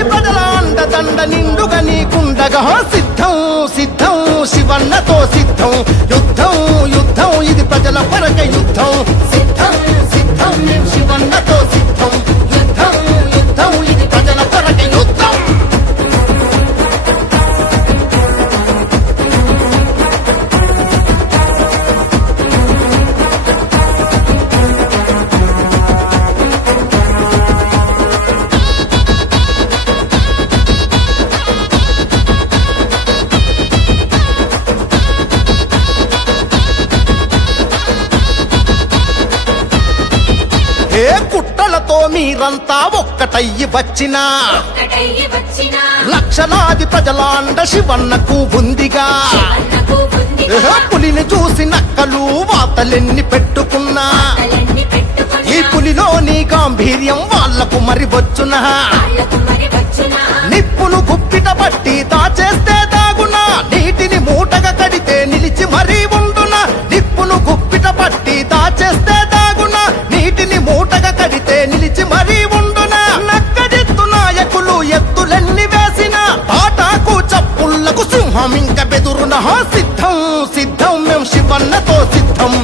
మనిషి ప్రజల అండదండ నిండుగా నీకుండగా సిద్ధం సిద్ధం శివన్నతో సిద్ధం యుద్ధం యుద్ధం ఇది ప్రజల పరక యుద్ధం సిద్ధం సిద్ధం శివన్నతో సిద్ధం యుద్ధం యుద్ధం ఇది ప్రజల పరక యుద్ధం ఏ కుట్రలతో మీరంతా ఒక్కటయ్యి వచ్చినా లక్షలాది ప్రజల అండ శివన్నకు ఉందిగా పులిని చూసి నక్కలు వాతలెన్ని పెట్టుకున్నా ఈ పులిలోని గాంభీర్యం వాళ్లకు మరి వచ్చునా నిప్పును గుప్పిట పట్టి దాచేస్తే దాగునా నీటిని మూటగా కడితే నిలిచి మరీ ఉండునా నిప్పును గుప్పిట పట్టి దాచేస్తే దాగునా నీటిని మూటగా కడితే నిలిచి మరీ ఉండునా నక్కజిత్తు నాయకులు ఎత్తులెన్ని వేసిన తాటాకు చప్పుళ్లకు సింహం ఇంక బెదురున సిద్ధం సిద్ధం మేం శివన్నతో సిద్ధం